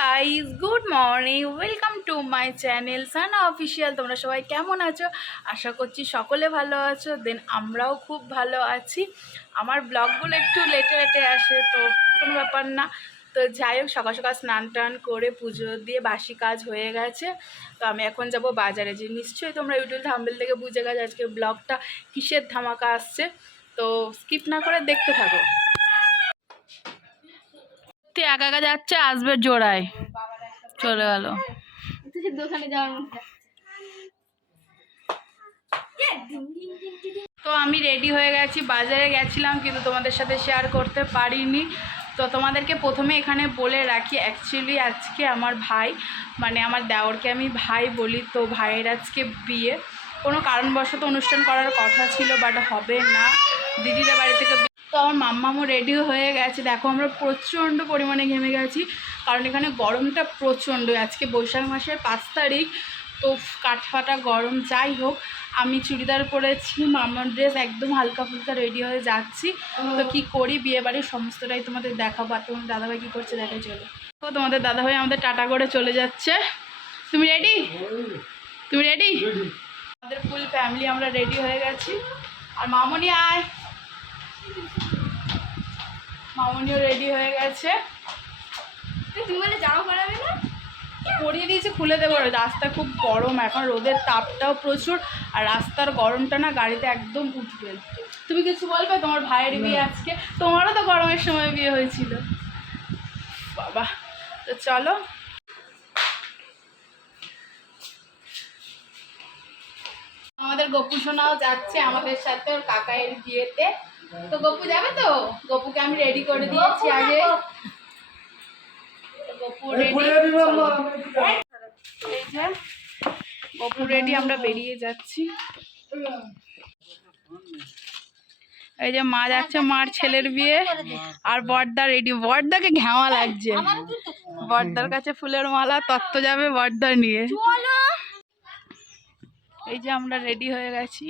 Guys, good morning, welcome to my channel Sana official. তোমরা সবাই কেমন আছো? আশা করছি সকলে ভালো আছো। দেন আমরাও খুব ভালো আছি। আমার ব্লগগুলো একটু লেটে লেটে আসে, তো কোনো ব্যাপার না। তো যাই হোক, সকাল সকাল স্নান টান করে পুজো দিয়ে বাসি কাজ হয়ে গেছে। তো আমি এখন যাব বাজারে। যে নিশ্চয়ই তোমরা ইউটিউব থাম্বনেল থেকে বুঝে গেছো আজকে ব্লগটা কিসের ধামাকা আসছে। তো স্কিপ না করে দেখতে থাকো। একা একা যাচ্ছে, আসবে জোড়ায় চলে গেল। দোকানে যাওয়ার তো আমি রেডি হয়ে গেছি, বাজারে গেছিলাম কিন্তু তোমাদের সাথে শেয়ার করতে পারিনি। তো তোমাদেরকে প্রথমে এখানে বলে রাখি, অ্যাকচুয়ালি আজকে আমার ভাই, মানে আমার দেওরকে আমি ভাই বলি, তো ভাইয়ের আজকে বিয়ে। কোনো কারণবশত অনুষ্ঠান করার কথা ছিল, বাট হবে না, দিদিদের বাড়ি থেকে। তো আমার মাম্মামও রেডি হয়ে গেছে। দেখো আমরা প্রচণ্ড পরিমাণে ঘেমে গেছি, কারণ এখানে গরমটা প্রচণ্ড। আজকে বৈশাখ মাসের 5 তারিখ, তো কাঠফাটা গরম। যাই হোক, আমি চুড়িদার পরেছি, মামার ড্রেস, একদম হালকা ফুলকা রেডি হয়ে যাচ্ছি। তো কি করি বিয়ে বাড়ির সমস্তটাই তোমাদের দেখাবো। আর তোমার দাদাভাই কী করছে দেখাই চলো। তো তোমাদের দাদাভাই আমাদের টাটা করে চলে যাচ্ছে। তুমি রেডি? তুমি রেডি? আমাদের ফুল ফ্যামিলি আমরা রেডি হয়ে গেছি। আর মামনি আয়, মামনিও রেডি হয়ে গেছে। তুমি মানে যাও করাবে না? পরিয়ে দিয়েছি, খুলে দেবো। রাস্তা খুব গরম এখন, রোদের তাপটাও প্রচুর, আর রাস্তার গরমটা না গাড়িতে একদম উঠবে। তুমি কিছু বলবে? তোমার ভাইয়ের বিয়ে আজকে, তোমারও তো গরমের সময় বিয়ে হয়েছিল বাবা। তো চলো, আমাদের গপু সোনাও যাচ্ছে আমাদের সাথে ওর কাকায়ের বিয়েতে। তো গপু যাবে তো? গপুকে আমি রেডি করে দিয়েছি আগে। গপু রেডি, এই যে গপু রেডি, আমরা বেরিয়ে যাচ্ছি। এই যে মা যাচ্ছে, মার ছেলের বিয়ে। আর বড়দা রেডি, বড়দাকে ঘেওয়া লাগছে। বড়দার কাছে ফুলের মালা, তত্ত্ব যাবে বড়দা নিয়ে। এই যে আমরা রেডি হয়ে গেছি।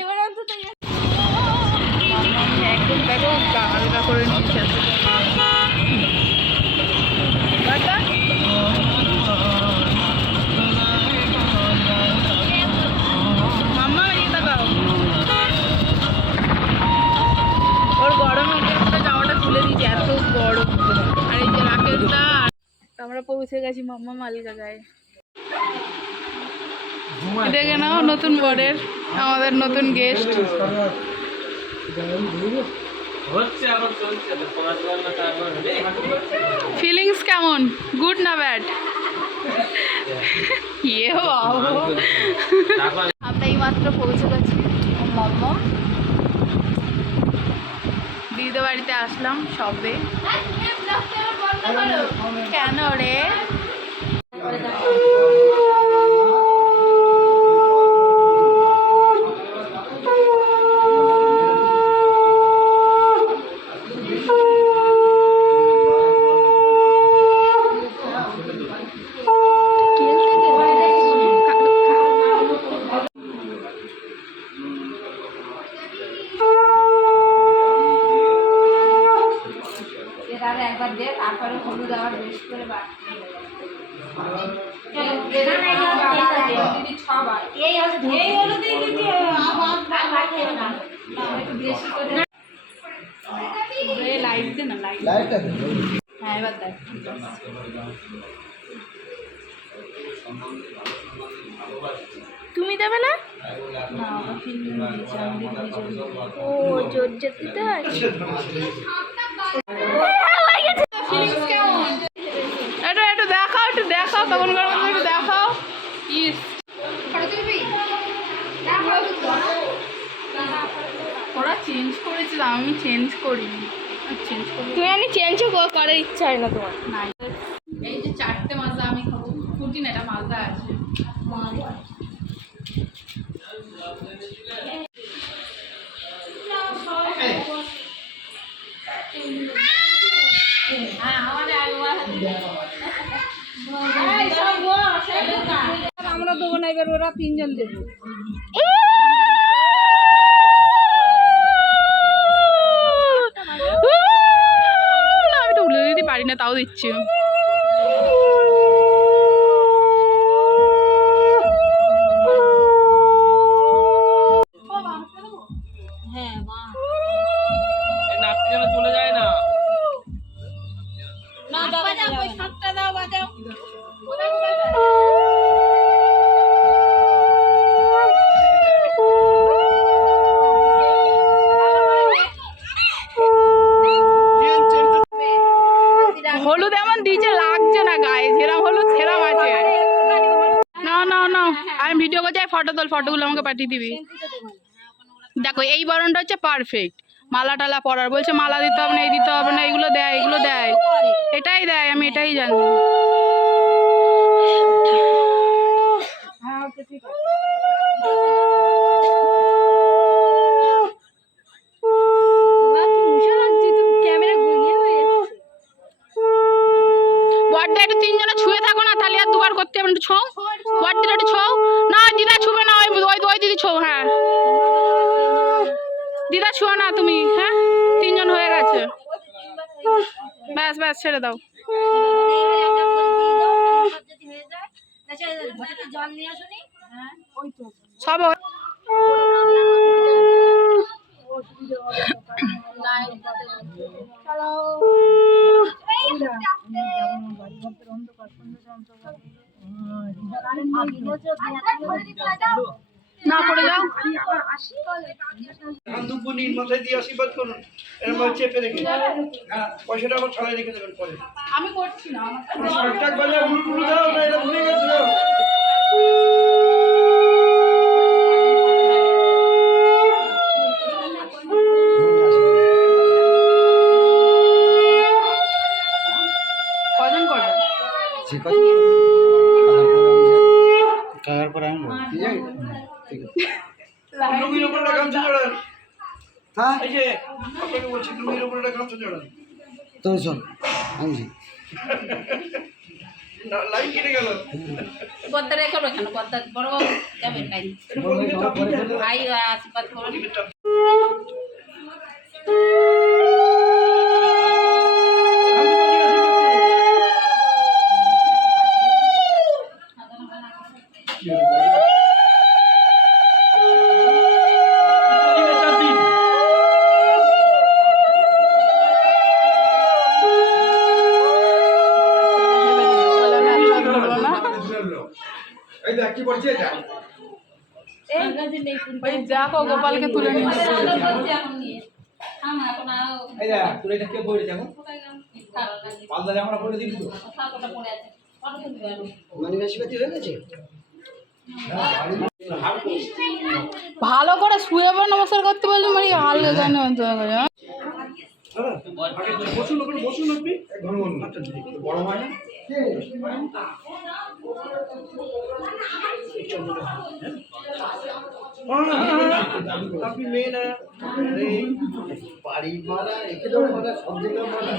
এবার অন্তত একদম দেখো হালকা করে নিচ্ছে। মাম্মা এটা দাও। ওর গরমের জন্য জামাটা তুলে দিয়েছি, এত গরম। আর এই যে রাকেশদা, আমরা পৌঁছে গেছি মাম্মা মালিকা গায়ে। দেখে নাও নতুন বরের, আমাদের নতুন গেস্ট। ফিলিংস কেমন? গুড না ব্যাড? ইয়ে বাবা, আমরা এই মাত্র পৌঁছে গেছি মম্মম দিদিদের বাড়িতে আসলাম সবে। কেন রে? একবার দে, তারপরে হলুদ আবার বেশ করে লাইট দে না, লাইট। হ্যাঁ এবার দেখ। তুমি দেবে না? না, আমার ফিল্ম দিয়েছে, আমি ও জোর জোর দিতে হয়। ফিলিংস কেমন? একটু দেখাও, একটু দেখাও, তখন একটু দেখাও। ইস, ওরা চেঞ্জ করেছিল, আমি চেঞ্জ করিনি। চেঞ্জ করি তুমি আমি চেঞ্জও করার ইচ্ছা হয় না তোমার? না। এই যে 4টে মাজা আমি খাবো, ফুটি না, এটা মাজা আছে। আমরা দেবো না, এবার ওরা 3 জন দেবো। আমি তো উল্লে দিতে পারি না, তাও দিচ্ছি। হ্যাঁ মা নাপটি যেন চলে যায় না। না বাজাও ওই সাতটা দাও বাজাও। হলুদ এমন দিয়েছে লাগছে না গায়ে, যেরাম হলুদ সেরাম আছে। না না না, আমি ভিডিও করছি, ফটো তোল, ফটোগুলো আমাকে পাঠিয়ে দিবি। দেখো এই বরণটা হচ্ছে পারফেক্ট, মালা টালা পরার। বলছে মালা দিতে হবে না, এই দিতে হবে না, এগুলো দেয়, এগুলো দেয়, এটাই দেয়, আমি এটাই জানি। বড্ডা একটু তিনজনে ছুঁয়ে থাকো না, তাহলে আর দুবার করতে হবে না। একটু ছৌ, বড্ডা একটু ছৌ। না দিদা ছুবে না, ওই ওই দিদি ছৌ। হ্যাঁ দিদা ছুঁয়ো না তুমি। হ্যাঁ তিনজন হয়ে গেছে, ব্যাস ব্যাস ছেড়ে দাও। জল নিয়ে আসুনি। সব না পড়ে যাও। ধান মাথায় দিয়ে আশীর্বাদ করুন, এরকম চেপে রেখে পয়সাটা আবার ছড়াই রেখে দেবেন পরে। আমি করছি না, শাকটাক বাজার গুলো দাও না, এটা ভুলে গেছিল। কজন করবে? কাগার পরে আমি লুঙ্গির উপর একটা গামছা জড়ান। এই যে আপনাকে বলছি, লুঙ্গির উপর একটা গামছা জড়ান। তো শোন আমি লাইন কেটে গেল। পদ্মা রেখে কেন পদ্মা বড় যাবেন লাইন ভাই আশীর্বাদ করুন। ওই দেখো গোপালকে তুলে নিয়ে এসেছে। ভালো করে শুয়ে পড়ে নমস্কার করতে বললি মানে হাল জানি বসুন ওখানে, বসুন আপনি। বড় হয় না আপনি মেয়ে না বাড়ি ভাড়া এখানেও ভাড়া সব জায়গায় ভাড়া।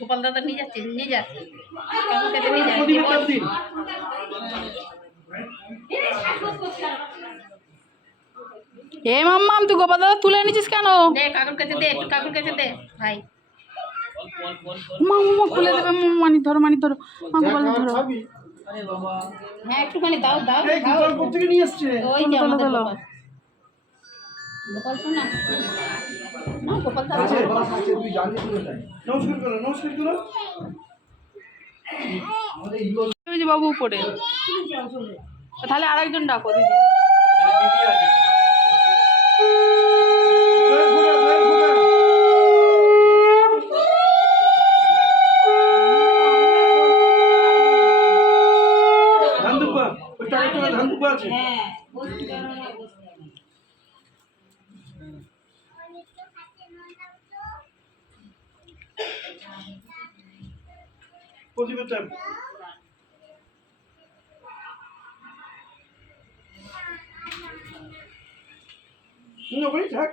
গোপাল দাদা নিয়ে যাচ্ছে কাকুকে তো নিয়ে যাচ্ছে। এ মাম্মাম তুই গোপাল দাদা তুলে নিছিস কেন? দে কাকুর কাছে দে, একটু কাকুর কাছে দে ভাই। মাম্মা খুলে দেবে। মানি ধরো, মানি ধরো, মা গোপাল ধরো। হ্যাঁ একটুখানি দাও দাও গোপাল থেকে নিয়ে আসছে। ওই যে আমাদের গোপাল। গোপাল শোনা না, গোপাল দাদা নমস্কার করো, নমস্কার করো। ওই যে বাবু উপরে, তাহলে আরেকজন ডাকো দিদি। ধান দুব্বা, ওই টাকা ধান দুব্বা আছে। হ্যাঁ প্রদীপের ওখানেই থাক।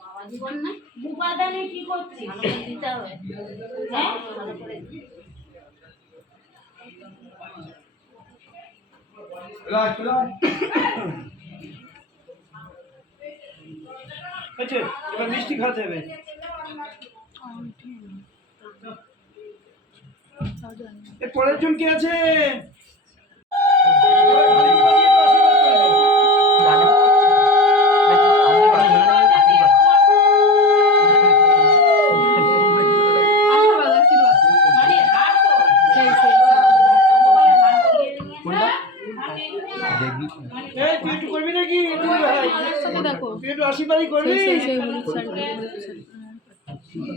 বাবা জীবন না উপাদানে কি করছিস ভালো করে দিতে হবে হ্যাঁ ভালো করে আচ্ছা, এবার মিষ্টি খাওয়াতে হবে। এর পরের জন কে আছে? মানে হাত তো সেই এই তুই একটু করবি নাকি? তুই ভাই সাথে দেখো তুই একটু আশীর্বাদই করবি? সেই হলুদ শাড়ি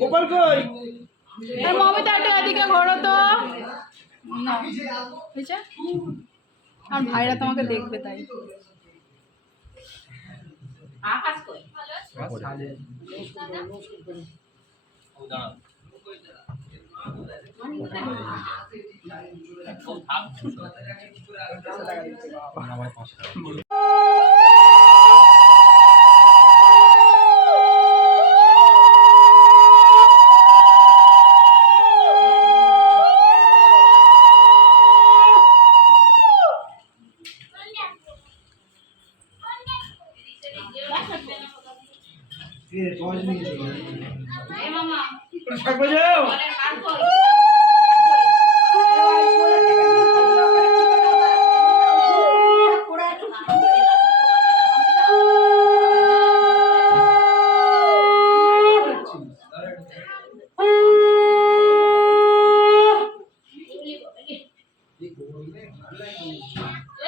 গোপাল কই? তার মমিতা একটু এদিকে ঘোরো তো না হয়েছে আর ভাইরা তোমাকে দেখবে তাই আকাশ কই ও দাঁড়াও। এ মামা থাকবে যাও। বলে হাত কই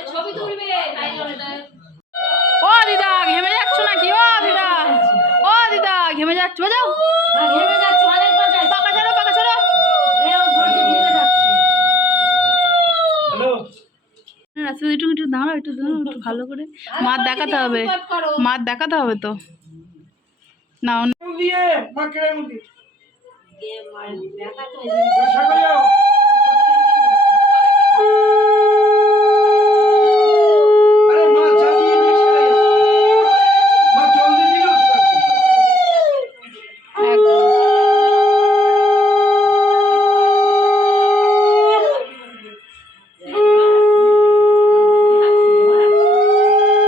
ছবি তুলবে তাই জন্য ও দিদা ঘেমে যাচ্ছ নাকি ও দিদা ঘেমে যাচ্ছ যাও ঘেমে যাচ্ছে অনেক বাজায় পাকা ছাড়ো এও ঘরে ঘেমে যাচ্ছে হ্যালো, রাস্তা একটু দাঁড়াও একটু ভালো করে মার দেখাতে হবে তো না দিয়ে মা কেড়ে মুখে দেখা তো থাকবে যাও। আরে মা চা দিয়ে দিয়ে সেরে গেছে। মা জল দিয়ে দিলেও সেরে গেছে। একদম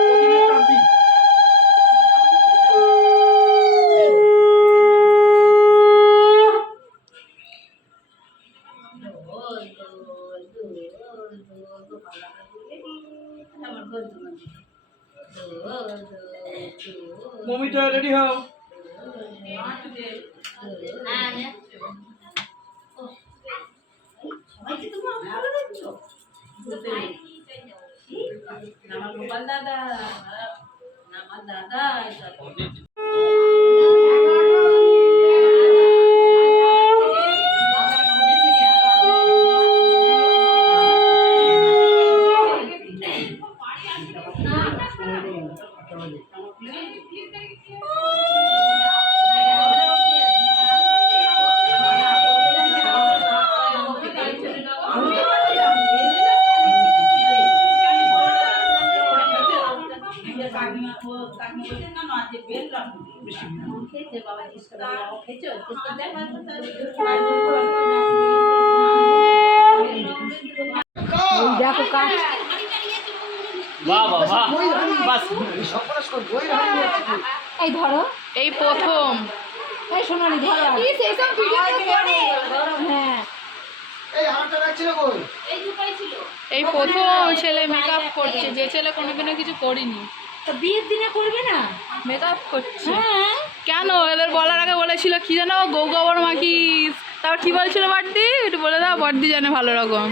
প্রদীপের তাপ দিই। মমিতা রেডি হও। সবাইকে তোমার ভালো লাগছো আমার গোপাল দাদা আমার দাদা দেখো কাজ বাহ বাহ বাহ বাস সর্বনাশ কর বই হারিয়ে যাচ্ছে। এই ধরো এই প্রথম এই সোনালি ধরো সেইসব ভিডিও হ্যাঁ এই হাতটা রাখছিল কই? এই দুটাই ছিল এই প্রথম ছেলে মেকআপ করছে যে ছেলে কোনোদিনও কিছু করিনি তো বিয়ের দিনে করবে না মেকআপ করছে হ্যাঁ কেন এদের বলার আগে বলেছিল কি জানো গৌ গোবর মাখিস তারপর কি বলছিল বড়দি একটু বলে দাও বড়দি জানে ভালো রকম